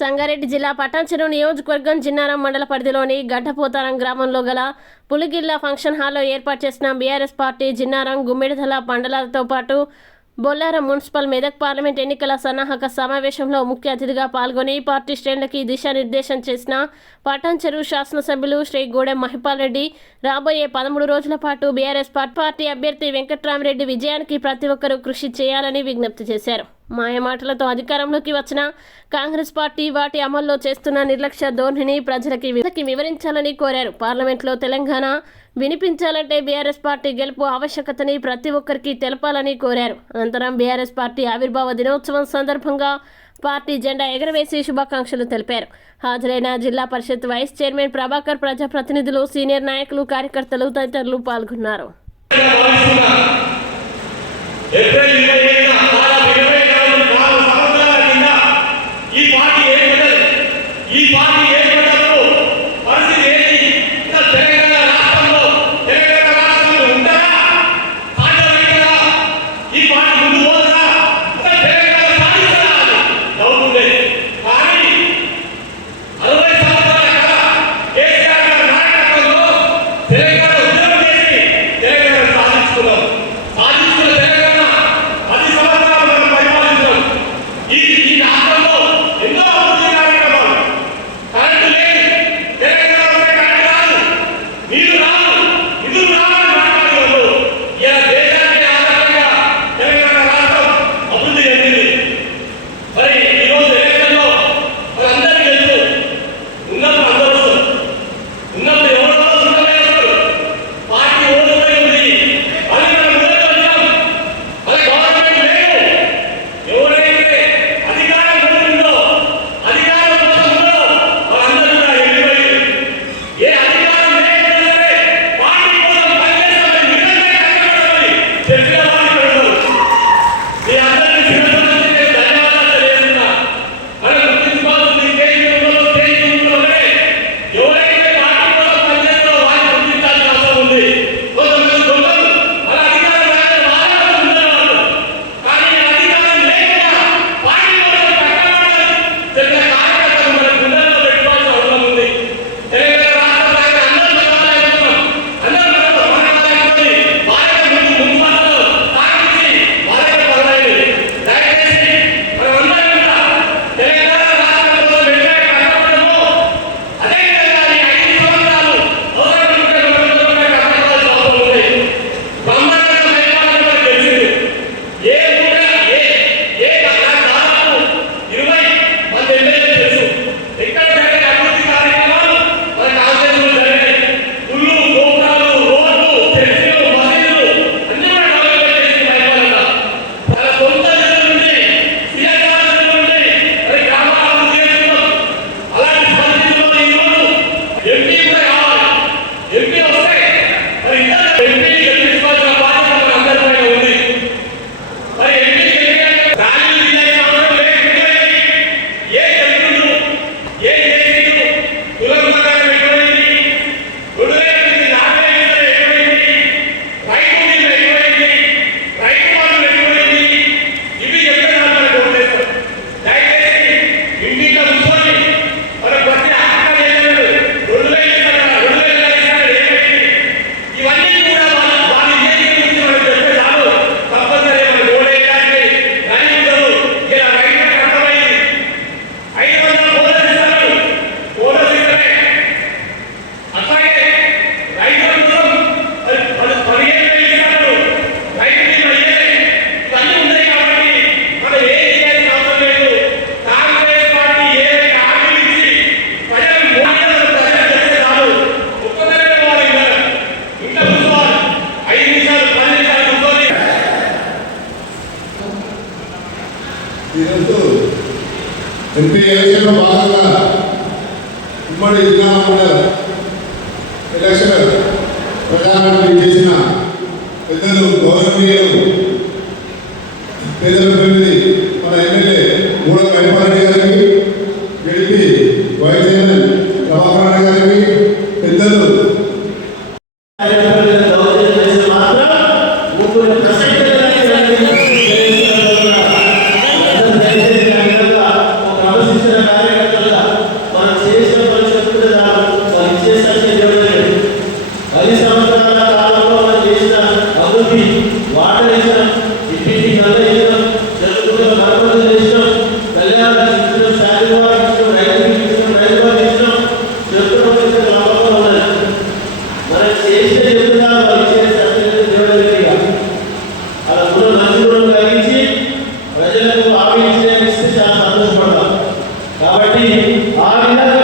సంగారెడ్డి జిల్లా పటాన్చెరు నియోజకవర్గం జిన్నారం మండల పరిధిలోని గడ్డపోతారం గ్రామంలో గల పులిగిల్ల ఫంక్షన్ హాల్లో ఏర్పాటు చేసిన బీఆర్ఎస్ పార్టీ జిన్నారం గుమ్మిడిదల మండలాలతో పాటు బొల్లారం మున్సిపల్ మెదక్ పార్లమెంట్ ఎన్నికల సన్నాహక సమావేశంలో ముఖ్య అతిథిగా పాల్గొని పార్టీ శ్రేణులకి దిశానిర్దేశం చేసిన పటాన్చెరు శాసనసభ్యులు శ్రీ గూడెం మహిపాల్ రెడ్డి రాబోయే 13 రోజుల పాటు బీఆర్ఎస్ పార్టీ అభ్యర్థి వెంకట్రామరెడ్డి విజయానికి ప్రతి ఒక్కరూ కృషి చేయాలని విజ్ఞప్తి చేశారు. మాయమాటలతో అధికారంలోకి వచ్చిన కాంగ్రెస్ పార్టీ వాటి అమల్లో చేస్తున్న నిర్లక్ష్య ధోరణిని ప్రజలకి వివరించాలని కోరారు. పార్లమెంట్లో తెలంగాణ వినిపించాలంటే బీఆర్ఎస్ పార్టీ గెలుపు ఆవశ్యకతని ప్రతి ఒక్కరికి తెలపాలని కోరారు. అనంతరం బీఆర్ఎస్ పార్టీ ఆవిర్భావ దినోత్సవం సందర్భంగా పార్టీ జెండా ఎగరవేసి శుభాకాంక్షలు తెలిపారు. హాజరైన జిల్లా పరిషత్ వైస్ చైర్మన్ ప్రభాకర్, ప్రజాప్రతినిధులు, సీనియర్ నాయకులు, కార్యకర్తలు తదితరులు పాల్గొన్నారు. ఎంపీ ఎలక్షన్లో భాగంగా ఉమ్మడి జిల్లా ఎలక్షన్ ప్రచారం చేసిన పెద్దలు గౌరవనీయులు పేదల ప్రతినిధి మన ఎమ్మెల్యే గూడెం మహిపాల్ రెడ్డి గారికి, గెలిపి వైస్ చైర్మన్ ప్రభాకర్ గారికి, పెద్దలు కార్యకర్త ఇష్టం, శారీ వారికి ఇష్టం, రైతులకు ఇష్టం, రైతు వారికి ఇష్టం చెప్తున్న నమ్మకం ఉన్నది. మనం చేస్తే చెప్తున్నారు వాళ్ళు ఇచ్చే దేవుడిగా అలా గుణం మంచి గుణం కలిగించి ప్రజలకు హామీ ఇస్తే చాలా సంతోషపడతాం. కాబట్టి ఆ విధంగా